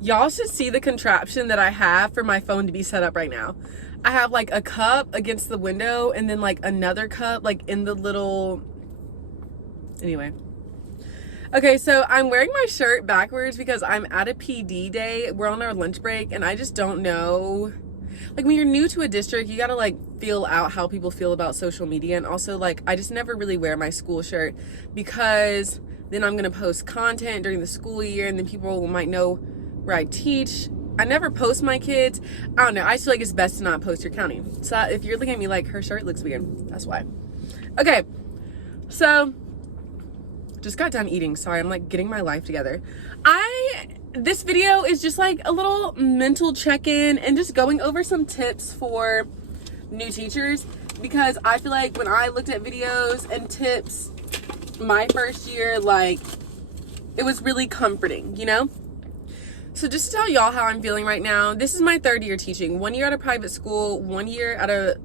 Y'all should see the contraption that I have for my phone to be set up right now. I have like a cup against the window and then like another cup like in the little, anyway. Okay, so I'm wearing my shirt backwards because I'm at a PD day. We're on our lunch break and I just don't know. Like when you're new to a district, you gotta like feel out how people feel about social media. And also like, I just never really wear my school shirt because then I'm gonna post content during the school year and then people might know where I teach. I never post my kids. I don't know. I just feel like it's best to not post your county. So if you're looking at me like her shirt looks weird, that's why. Okay, so just got done eating. Sorry, I'm like getting my life together. This video is just like a little mental check-in and just going over some tips for new teachers, because I feel like when I looked at videos and tips my first year, like it was really comforting, you know? So just to tell y'all how I'm feeling right now, this is my 3rd year teaching. 1 year at a private school, 1 year at a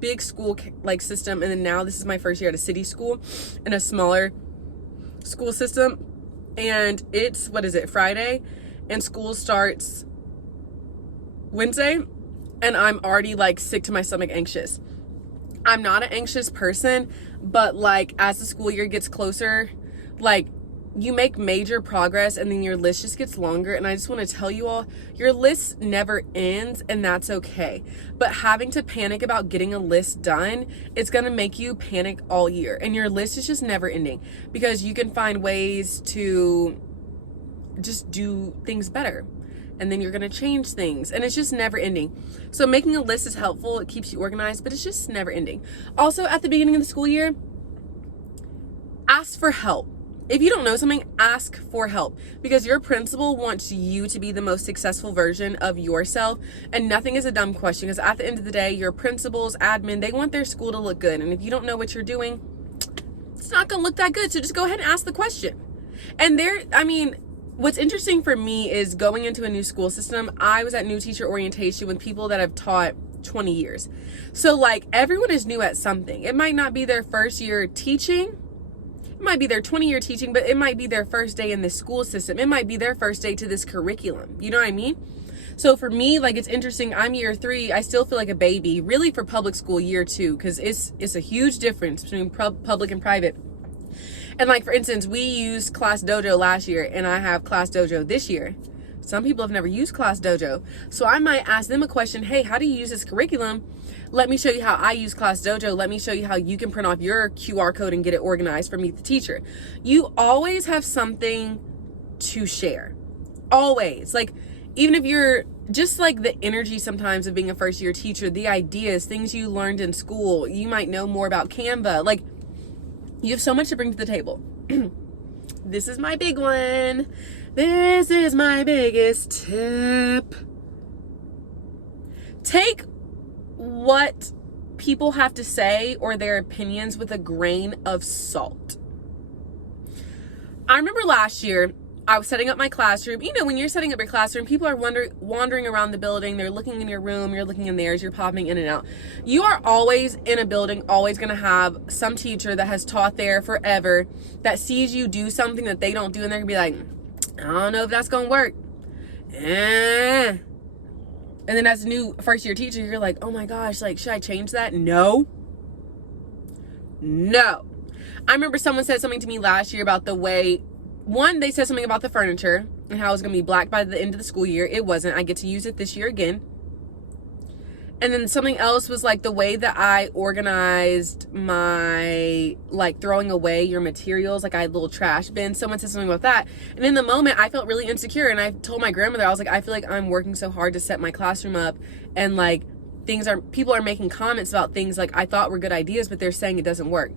big school like system, and then now this is my first year at a city school in a smaller school system. And it's, what is it, Friday, and school starts Wednesday, and I'm already like sick to my stomach anxious. I'm not an anxious person, but like as the school year gets closer, like you make major progress and then your list just gets longer. And I just want to tell you all, your list never ends, and that's okay. But having to panic about getting a list done, it's going to make you panic all year. And your list is just never ending because you can find ways to just do things better. And then you're going to change things, and it's just never ending. So making a list is helpful. It keeps you organized, but it's just never ending. Also, at the beginning of the school year, ask for help. If you don't know something, ask for help, because your principal wants you to be the most successful version of yourself, and nothing is a dumb question, because at the end of the day, your principals, admin, they want their school to look good, and if you don't know what you're doing, it's not going to look that good. So just go ahead and ask the question. And what's interesting for me is going into a new school system. I was at new teacher orientation with people that have taught 20 years. So like everyone is new at something. It might not be their first year teaching. It might be their 20-year teaching, but it might be their first day in this school system. It might be their first day to this curriculum. You know what I mean? So for me, like, it's interesting. I'm year 3. I still feel like a baby, really, for public school year 2, because it's a huge difference between public and private. And like, for instance, we used Class Dojo last year, and I have Class Dojo this year. Some people have never used Class Dojo. So I might ask them a question. Hey, how do you use this curriculum? Let me show you how I use Class Dojo. Let me show you how you can print off your QR code and get it organized for Meet the Teacher. You always have something to share. Always. Like, even if you're just like the energy sometimes of being a first year teacher, the ideas, things you learned in school, you might know more about Canva. Like, you have so much to bring to the table. This is my big one. This is my biggest tip. Take what people have to say or their opinions with a grain of salt. I remember last year, I was setting up my classroom. You know, when you're setting up your classroom, people are wandering around the building. They're looking in your room. You're looking in theirs. You're popping in and out. You are always in a building, always going to have some teacher that has taught there forever that sees you do something that they don't do. And they're going to be like, I don't know if that's going to work. And then as a new first year teacher, you're like, oh my gosh, like, should I change that? No. I remember someone said something to me last year about the way, one, they said something about the furniture and how it was going to be black by the end of the school year. It wasn't. I get to use it this year again. And then something else was like the way that I organized my, like, throwing away your materials. Like, I had little trash bins. Someone said something about that. And in the moment, I felt really insecure. And I told my grandmother, I was like, I feel like I'm working so hard to set my classroom up. And like, people are making comments about things like I thought were good ideas, but they're saying it doesn't work.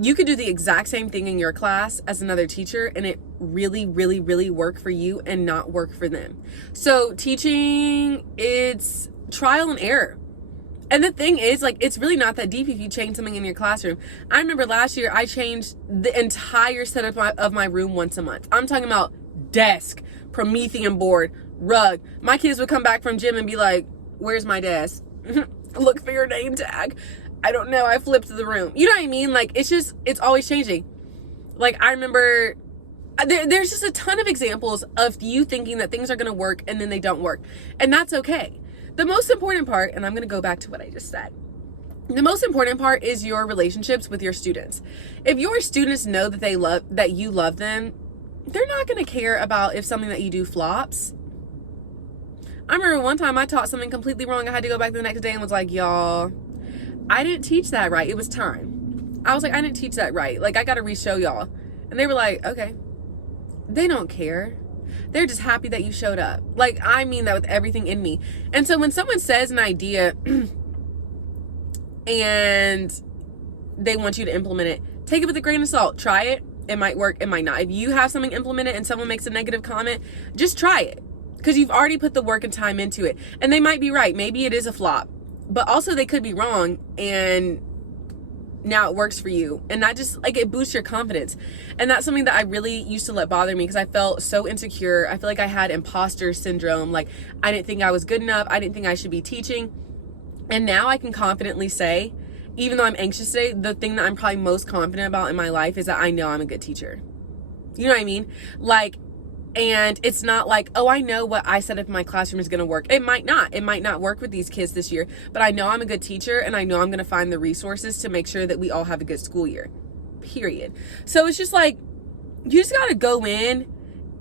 You could do the exact same thing in your class as another teacher, and it really, really, really work for you and not work for them. So teaching, it's trial and error. And the thing is, like, it's really not that deep if you change something in your classroom. I remember last year I changed the entire setup of my room once a month. I'm talking about desk, Promethean board, rug. My kids would come back from gym and be like, where's my desk? Look for your name tag. I don't know. I flipped the room. You know what I mean? Like, it's always changing. Like, I remember There's just a ton of examples of you thinking that things are going to work and then they don't work. And that's okay. The most important part, and I'm going to go back to what I just said. The most important part is your relationships with your students. If your students know that you love them, they're not going to care about if something that you do flops. I remember one time I taught something completely wrong. I had to go back the next day and was like, y'all, I didn't teach that right. It was time. I was like, I didn't teach that right. Like, I got to re-show y'all. And they were like, okay. They don't care. They're just happy that you showed up. Like, I mean that with everything in me. And so when someone says an idea and they want you to implement it, take it with a grain of salt. Try it. It might work. It might not. If you have something implemented and someone makes a negative comment, just try it. Because you've already put the work and time into it. And they might be right. Maybe it is a flop. But also they could be wrong. And now it works for you. And that just, like, it boosts your confidence. And that's something that I really used to let bother me because I felt so insecure. I feel like I had imposter syndrome. Like, I didn't think I was good enough. I didn't think I should be teaching. And now I can confidently say, even though I'm anxious today, the thing that I'm probably most confident about in my life is that I know I'm a good teacher. You know what I mean? Like, and it's not like, oh, I know what I set up in my classroom is going to work. It might not. It might not work with these kids this year. But I know I'm a good teacher, and I know I'm going to find the resources to make sure that we all have a good school year. Period. So it's just like, you just got to go in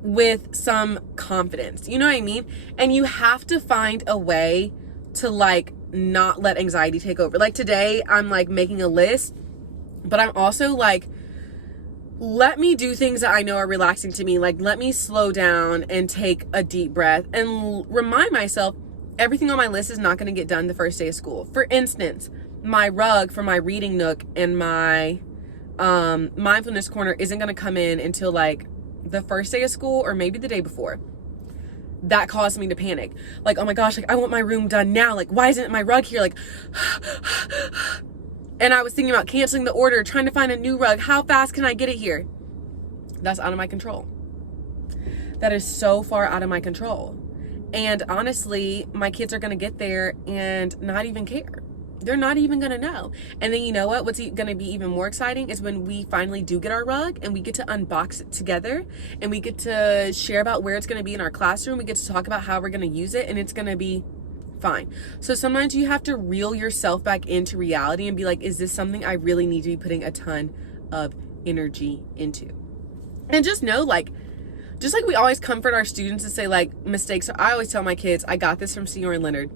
with some confidence. You know what I mean? And you have to find a way to, like, not let anxiety take over. Like, today, I'm, like, making a list. But I'm also, like, let me do things that I know are relaxing to me. Like, let me slow down and take a deep breath and remind myself everything on my list is not going to get done the first day of school. For instance, my rug for my reading nook and my mindfulness corner isn't going to come in until, like, the first day of school or maybe the day before. That caused me to panic. Like, oh my gosh, like, I want my room done now. Like, why isn't my rug here? Like, and I was thinking about canceling the order, trying to find a new rug. How fast can I get it here? That's out of my control. That is so far out of my control. And honestly, my kids are going to get there and not even care. They're not even going to know. And then you know what? What's going to be even more exciting is when we finally do get our rug and we get to unbox it together and we get to share about where it's going to be in our classroom. We get to talk about how we're going to use it, and it's going to be fine. So sometimes you have to reel yourself back into reality and be like, is this something I really need to be putting a ton of energy into? And just know, like, just like we always comfort our students and say, like, mistakes, I always tell my kids, I got this from Senior and Leonard,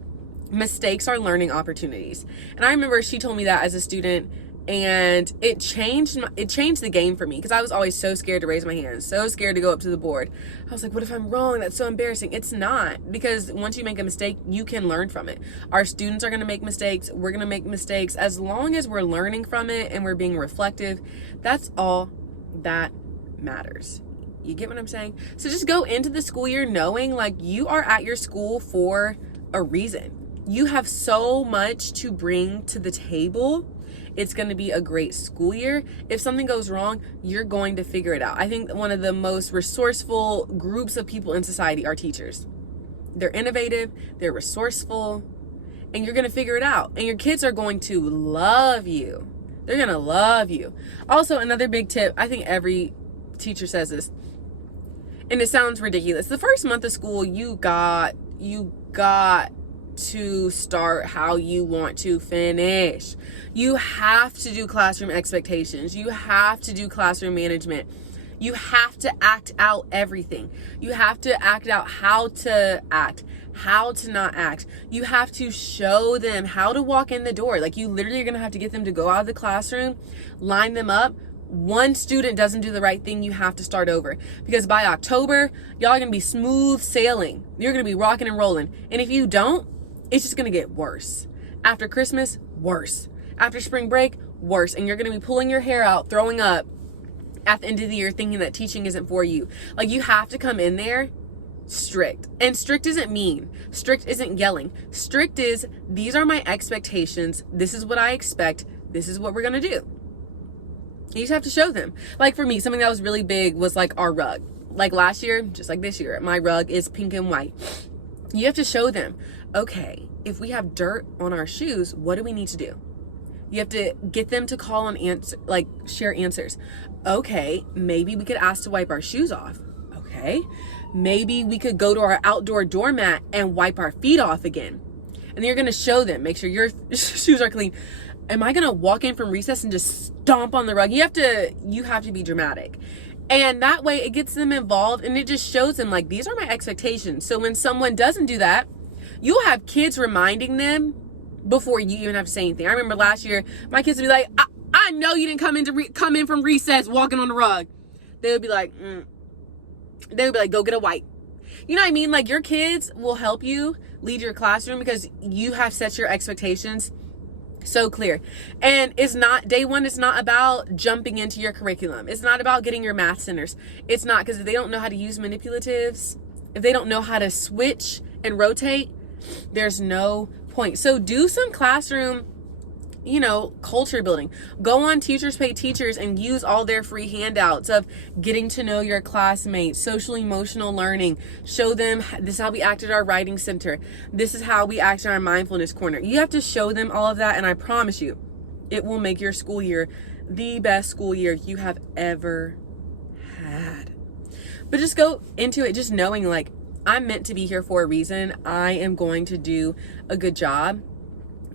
mistakes are learning opportunities. And I remember she told me that as a student, and it changed the game for me because I was always so scared to raise my hand, so scared to go up to the board. I was like, what if I'm wrong? That's so embarrassing. It's not, because once you make a mistake, you can learn from it. Our students are going to make mistakes. We're going to make mistakes. As long as we're learning from it and we're being reflective, that's all that matters. You get what I'm saying? So just go into the school year knowing, like, you are at your school for a reason. You have so much to bring to the table. It's going to be a great school year. If something goes wrong, you're going to figure it out. I think one of the most resourceful groups of people in society are teachers. They're innovative, they're resourceful, and you're going to figure it out. And your kids are going to love you. They're going to love you. Also, another big tip, I think every teacher says this, and it sounds ridiculous. The first month of school, you got to start how you want to finish. You have to do classroom expectations. You have to do classroom management. You have to act out everything. You have to act out how to act, how to not act. You have to show them how to walk in the door. Like, you literally are going to have to get them to go out of the classroom, line them up. One student doesn't do the right thing, you have to start over. Because by October, y'all are going to be smooth sailing. You're going to be rocking and rolling. And if you don't, it's just going to get worse. After Christmas, worse. After spring break, worse. And you're going to be pulling your hair out, throwing up at the end of the year thinking that teaching isn't for you. Like, you have to come in there strict. And strict isn't mean. Strict isn't yelling. Strict is, these are my expectations. This is what I expect. This is what we're going to do. You just have to show them. Like, for me, something that was really big was, like, our rug. Like, last year, just like this year, my rug is pink and white. You have to show them, okay, if we have dirt on our shoes, what do we need to do? You have to get them to call and answer, like share answers. Okay, maybe we could ask to wipe our shoes off. Okay, maybe we could go to our outdoor doormat and wipe our feet off again. And then you're gonna show them, make sure your shoes are clean. Am I gonna walk in from recess and just stomp on the rug? You have to be dramatic. And that way it gets them involved, and it just shows them like, these are my expectations. So when someone doesn't do that, you'll have kids reminding them before you even have to say anything. I remember last year, my kids would be like, I know you didn't come in from recess walking on the rug. They would be like, go get a wipe. You know what I mean? Like, your kids will help you lead your classroom because you have set your expectations so clear. And it's not, day one, it's not about jumping into your curriculum. It's not about getting your math centers. It's not, because if they don't know how to use manipulatives, if they don't know how to switch and rotate, there's no point. So do some classroom, culture building. Go on Teachers Pay Teachers and use all their free handouts of getting to know your classmates, social emotional learning. Show them, this is how we act at our writing center. This is how we act in our mindfulness corner. You have to show them all of that, and I promise you, it will make your school year the best school year you have ever had. But just go into it just knowing, like, I'm meant to be here for a reason. I am going to do a good job.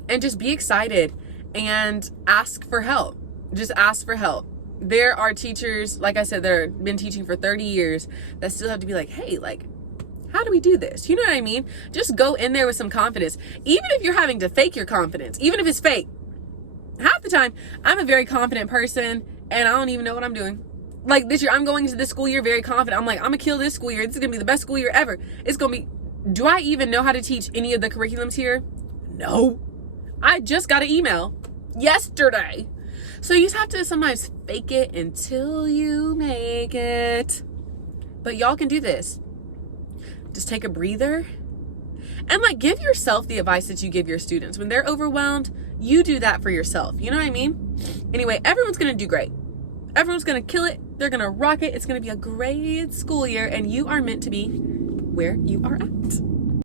And just be excited and ask for help. Just ask for help. There are teachers, like I said, that have been teaching for 30 years that still have to be like, hey, like, how do we do this? You know what I mean? Just go in there with some confidence. Even if you're having to fake your confidence, even if it's fake. Half the time, I'm a very confident person and I don't even know what I'm doing. Like this year, I'm going into this school year very confident. I'm like, I'm gonna kill this school year. This is gonna be the best school year ever. It's gonna be, do I even know how to teach any of the curriculums here? No. I just got an email yesterday. So you just have to sometimes fake it until you make it. But y'all can do this. Just take a breather and like give yourself the advice that you give your students. When they're overwhelmed, you do that for yourself. You know what I mean? Anyway, everyone's gonna do great. Everyone's gonna kill it. They're gonna rock it. It's gonna be a great school year, and you are meant to be where you are at.